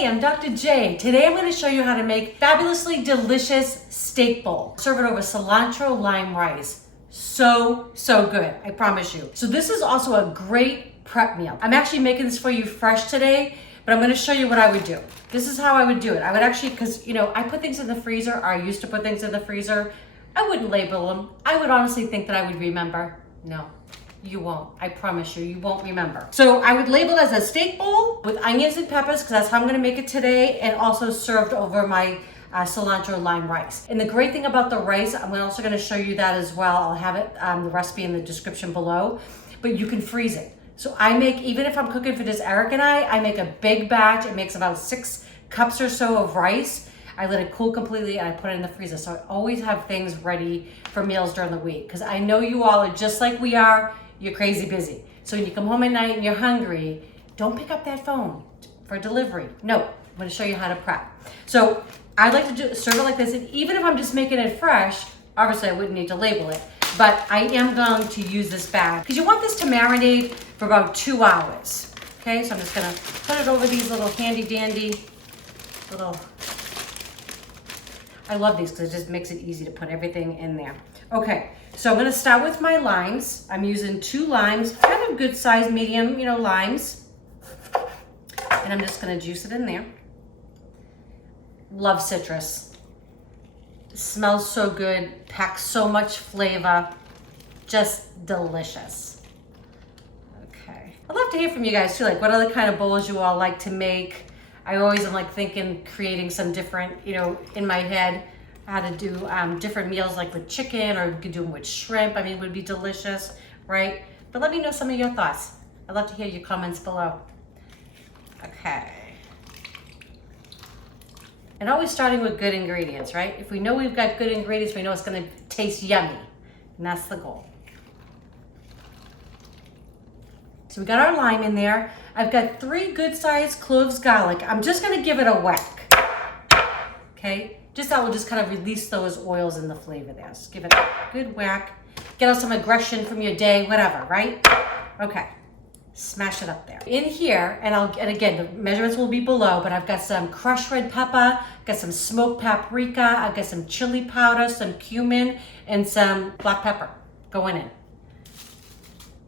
Hey, I'm Dr. J. Today I'm going to show you how to make fabulously delicious steak bowl. Serve it over cilantro lime rice. So good, I promise you. So this is also a great prep meal. I'm actually making this for you fresh today, but I'm going to show you what I would do. This is how I would do it. I would actually, because I put things in the freezer, or I used to put things in the freezer. I wouldn't label them. I would honestly think that I would remember. No. You won't. I promise you, you won't remember. So I would label it as a steak bowl with onions and peppers because that's how I'm gonna make it today, and also served over my cilantro lime rice. And the great thing about the rice, I'm also gonna show you that as well. I'll have it, the recipe in the description below, but you can freeze it. So I make, even if I'm cooking for just Eric and I make a big batch. It makes about 6 cups or so of rice. I let it cool completely and I put it in the freezer. So I always have things ready for meals during the week because I know you all are just like we are. You're crazy busy. So when you come home at night and you're hungry, don't pick up that phone for delivery. No, I'm gonna show you how to prep. So I like to serve it like this, and even if I'm just making it fresh, obviously I wouldn't need to label it, but I am going to use this bag because you want this to marinate for about 2 hours. Okay, so I'm just gonna put it over these little handy dandy little, I love these because it just makes it easy to put everything in there. Okay, so I'm gonna start with my limes. I'm using 2 limes, kind of good size, medium, limes. And I'm just gonna juice it in there. Love citrus. It smells so good, packs so much flavor, just delicious. Okay, I'd love to hear from you guys too, like what other kind of bowls you all like to make. I always am like thinking, creating some different, in my head, how to do different meals like with chicken, or you could do them with shrimp. I mean, it would be delicious, right? But let me know some of your thoughts. I'd love to hear your comments below. Okay. And always starting with good ingredients, right? If we know we've got good ingredients, we know it's gonna taste yummy. And that's the goal. So we got our lime in there. I've got 3 good sized cloves garlic. I'm just gonna give it a whack, okay? That will just kind of release those oils and the flavor there. Just give it a good whack. Get out some aggression from your day, whatever, right? Okay, smash it up there. In here, and again, the measurements will be below, but I've got some crushed red pepper, got some smoked paprika, I've got some chili powder, some cumin, and some black pepper going in.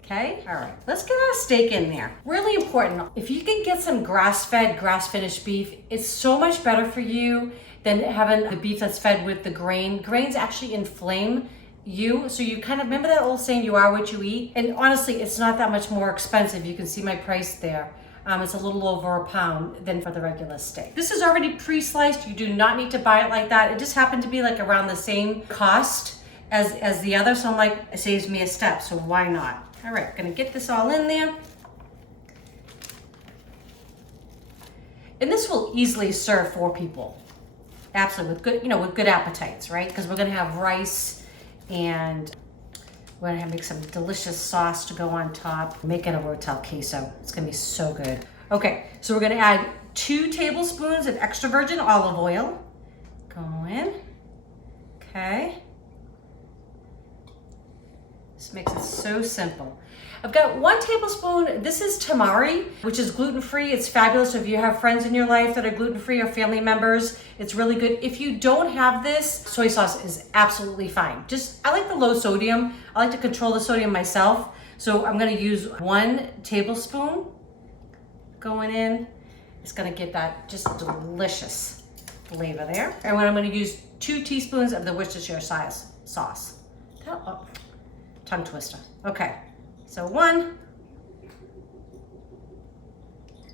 Okay, all right, let's get our steak in there. Really important, if you can get some grass-fed, grass-finished beef, it's so much better for you than having the beef that's fed with the grain. Grains actually inflame you, so you kind of, remember that old saying, you are what you eat? And honestly, it's not that much more expensive. You can see my price there. It's a little over £1 than for the regular steak. This is already pre-sliced. You do not need to buy it like that. It just happened to be like around the same cost as the other, so I'm like, it saves me a step, so why not? All right, gonna get this all in there. And this will easily serve 4 people. Absolutely, with good, with good appetites, right? Because we're gonna have rice, and we're gonna make some delicious sauce to go on top. Making a Rotel Queso. It's gonna be so good. Okay, so we're gonna add 2 tablespoons of extra virgin olive oil. Go in. Okay. This makes it so simple. I've got 1 tablespoon, this is tamari, which is gluten-free. It's fabulous. So if you have friends in your life that are gluten-free or family members, it's really good. If you don't have this, soy sauce is absolutely fine. I like the low sodium. I like to control the sodium myself. So I'm gonna use 1 tablespoon going in. It's gonna get that just delicious flavor there. And then I'm gonna use 2 teaspoons of the Worcestershire sauce. Oh, tongue twister. Okay. So 1,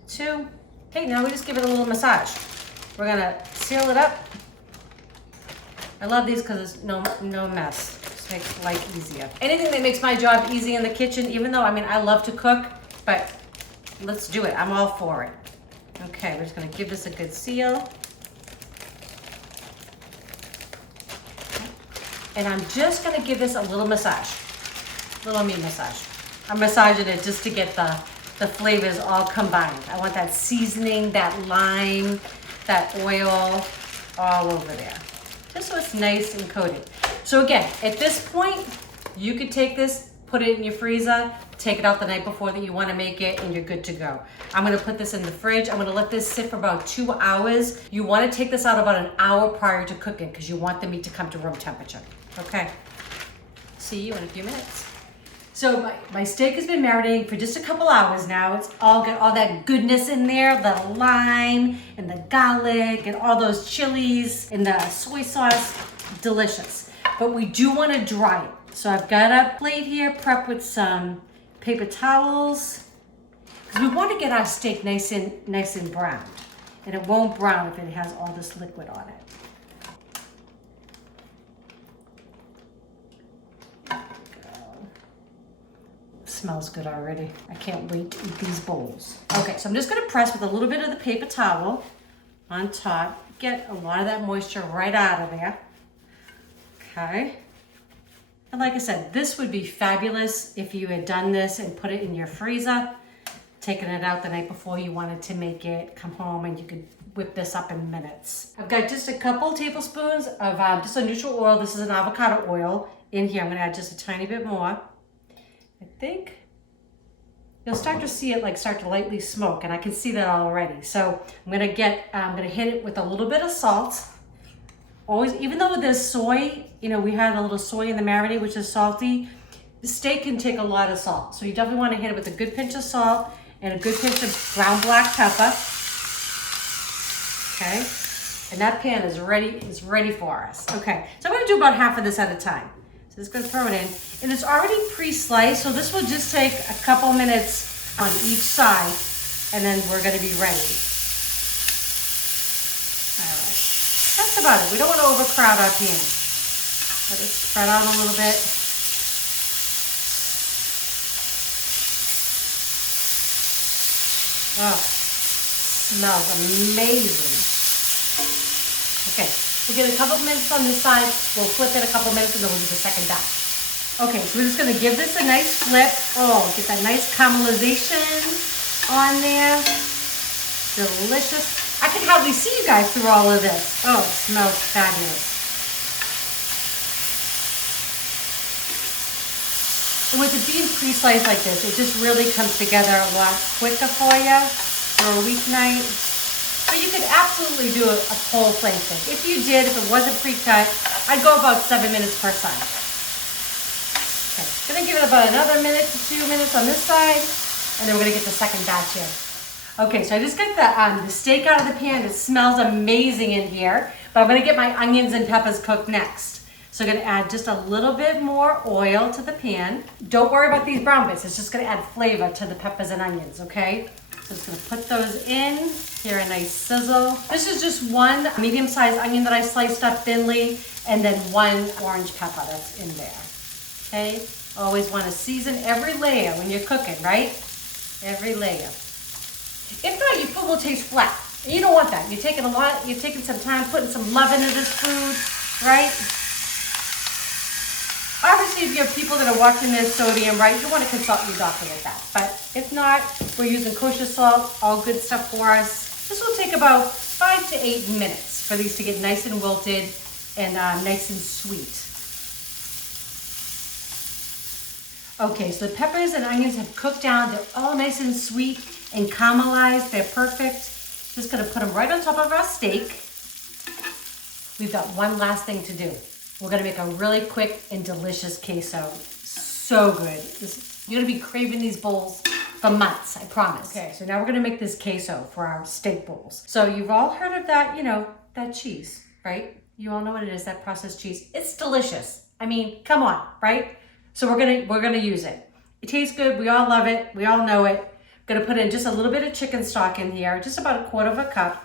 2. Okay, now we just give it a little massage. We're gonna seal it up. I love these because it's no mess. Just makes life easier. Anything that makes my job easy in the kitchen, even though, I love to cook, but let's do it. I'm all for it. Okay, we're just gonna give this a good seal. And I'm just gonna give this a little massage. Little meat massage. I'm massaging it just to get the flavors all combined. I want that seasoning, that lime, that oil all over there. Just so it's nice and coated. So again, at this point, you could take this put it in your freezer, take it out the night before that you want to make it, and you're good to go. I'm going to put this in the fridge. I'm going to let this sit for about 2 hours. You want to take this out about an hour prior to cooking because you want the meat to come to room temperature. Okay. See you in a few minutes. So my steak has been marinating for just a couple hours now. It's all got all that goodness in there, the lime and the garlic and all those chilies and the soy sauce. Delicious. But we do want to dry it. So I've got a plate here prepped with some paper towels because we want to get our steak nice and brown. And it won't brown if it has all this liquid on it. Smells good already. I can't wait to eat these bowls. Okay, so I'm just gonna press with a little bit of the paper towel on top. Get a lot of that moisture right out of there. Okay. And like I said, this would be fabulous if you had done this and put it in your freezer, taken it out the night before you wanted to make it, come home and you could whip this up in minutes. I've got just a couple tablespoons of just a neutral oil. This is an avocado oil in here. I'm gonna add just a tiny bit more. I think you'll start to see it like start to lightly smoke, and I can see that already. So I'm gonna hit it with a little bit of salt. Always, even though there's soy, you know, we had a little soy in the marinade, which is salty. The steak can take a lot of salt, so you definitely want to hit it with a good pinch of salt and a good pinch of ground black pepper. Okay, and that pan is ready for us. Okay, so I'm gonna do about half of this at a time. So just gonna throw it in. And it's already pre-sliced, so this will just take a couple minutes on each side, and then we're gonna be ready. All right, that's about it. We don't wanna overcrowd our pan. Let it spread out a little bit. Oh, smells amazing. Okay, we'll get a couple minutes on this side, we'll flip it a couple minutes, and then we'll do the second batch. Okay, so we're just gonna give this a nice flip. Oh, get that nice caramelization on there. Delicious. I can hardly see you guys through all of this. Oh, it smells fabulous. And with it being pre-sliced like this, it just really comes together a lot quicker for you for a weeknight. But you could absolutely do a whole flame steak. If you did, if it wasn't pre-cut, I'd go about 7 minutes per side. Okay, gonna give it about another minute to 2 minutes on this side, and then we're gonna get the second batch in. Okay, so I just got the steak out of the pan. It smells amazing in here, but I'm gonna get my onions and peppers cooked next. So I'm gonna add just a little bit more oil to the pan. Don't worry about these brown bits. It's just gonna add flavor to the peppers and onions, okay? So just gonna put those in. Here, a nice sizzle. This is just one medium-sized onion that I sliced up thinly, and then one orange pepper that's in there. Okay, always want to season every layer when you're cooking, right? Every layer. If not, your food will taste flat. And you don't want that. You're taking some time, putting some love into this food, right? Obviously, if you have people that are watching their sodium, right, you want to consult your doctor with that. But if not, we're using kosher salt, all good stuff for us. This will take about 5 to 8 minutes for these to get nice and wilted and nice and sweet. Okay, so the peppers and onions have cooked down. They're all nice and sweet and caramelized. They're perfect. Just gonna put them right on top of our steak. We've got one last thing to do. We're gonna make a really quick and delicious queso. So good. You're gonna be craving these bowls for months, I promise. Okay, so now we're gonna make this queso for our steak bowls. So you've all heard of that, you know, that cheese, right? You all know what it is, that processed cheese. It's delicious. I mean, come on, right? So we're gonna use it. It tastes good, we all love it, we all know it. Gonna put in just a little bit of chicken stock in here, just about 1/4 cup,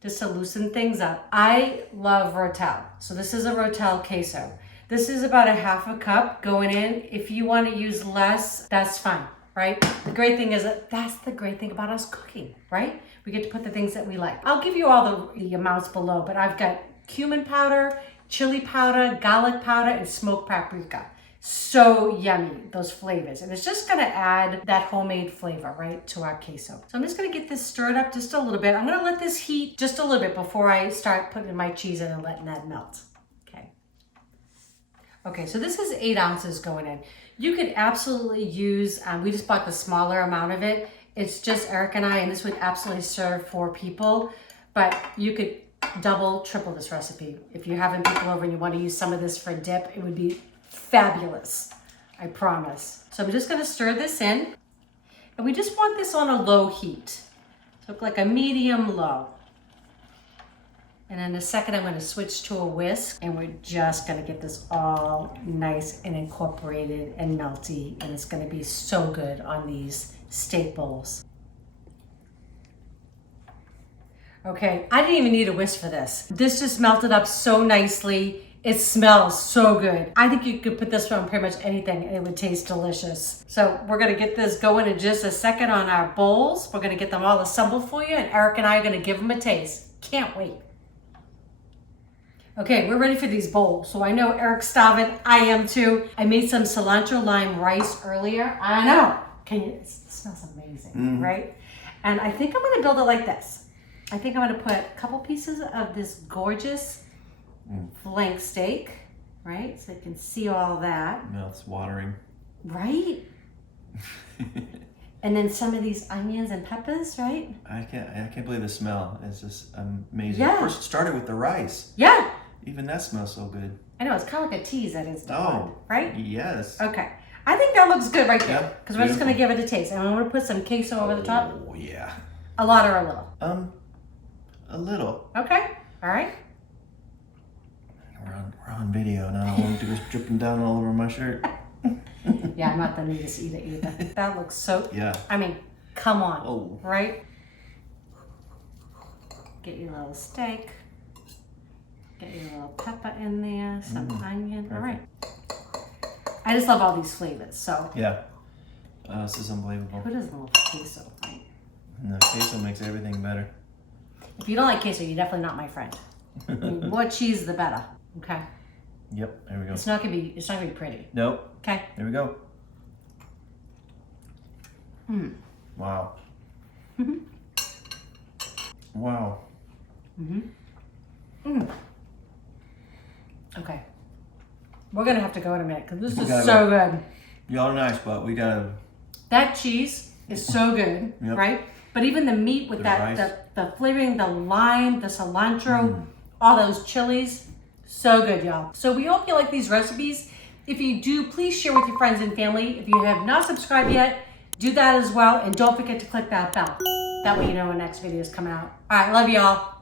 just to loosen things up. I love Rotel, so this is a Rotel Queso. This is about 1/2 cup going in. If you wanna use less, that's fine, right? The great thing is that's the great thing about us cooking, right? We get to put the things that we like. I'll give you all the amounts below, but I've got cumin powder, chili powder, garlic powder, and smoked paprika. So yummy, those flavors. And it's just gonna add that homemade flavor, right, to our queso. So I'm just gonna get this stirred up just a little bit. I'm gonna let this heat just a little bit before I start putting my cheese in and letting that melt. Okay, so this is 8 ounces going in. You could absolutely use, we just bought the smaller amount of it. It's just Eric and I, and this would absolutely serve 4 people, but you could double, triple this recipe. If you're having people over and you want to use some of this for dip, it would be fabulous, I promise. So I'm just gonna stir this in, and we just want this on a low heat. So like a medium low. And in a second, I'm gonna switch to a whisk, and we're just gonna get this all nice and incorporated and melty, and it's gonna be so good on these steak bowls. Okay, I didn't even need a whisk for this. This just melted up so nicely. It smells so good. I think you could put this on pretty much anything and it would taste delicious. So we're gonna get this going in just a second on our bowls. We're gonna get them all assembled for you, and Eric and I are gonna give them a taste. Can't wait. Okay, we're ready for these bowls. So I know Eric's starving, I am too. I made some cilantro lime rice earlier. I know, it smells amazing, right? And I think I'm gonna build it like this. I think I'm gonna put a couple pieces of this gorgeous flank steak, right? So you can see all that. Mouth's watering. Right? And then some of these onions and peppers, right? I can't believe the smell. It's just amazing. Yeah. First it started with the rice. Yeah. Even that smells so good. I know, it's kind of like a tease that is done, right? Yes. Okay. I think that looks good right there. Because we're just beautiful. gonna give it a taste. And I'm gonna put some queso over the top. Oh yeah. A lot or a little? A little. Okay. All right. We're on video now. I won't do this dripping down all over my shirt. Yeah, I'm not the neatest eater either. That looks so, Yeah. I mean, come on, Oh. right? Get your little steak. Get your little pepper in there, some onion. All right. I just love all these flavors, so. Yeah. This is unbelievable. Who doesn't love queso, right? And the queso makes everything better. If you don't like queso, you're definitely not my friend. I mean, more cheese, the better. Okay. Yep. There we go. It's not gonna be pretty. Nope. Okay. There we go. Wow. Wow. Okay. We're gonna have to go in a minute because this is gotta so good. Y'all nice, but we gotta. That cheese is so good, right? But even the meat with The that, rice. the flavoring, the lime, the cilantro, all those chilies, so good, y'all. So we hope you like these recipes. If you do, please share with your friends and family. If you have not subscribed yet, do that as well. And don't forget to click that bell. That way you know when next video is coming out. All right, love y'all.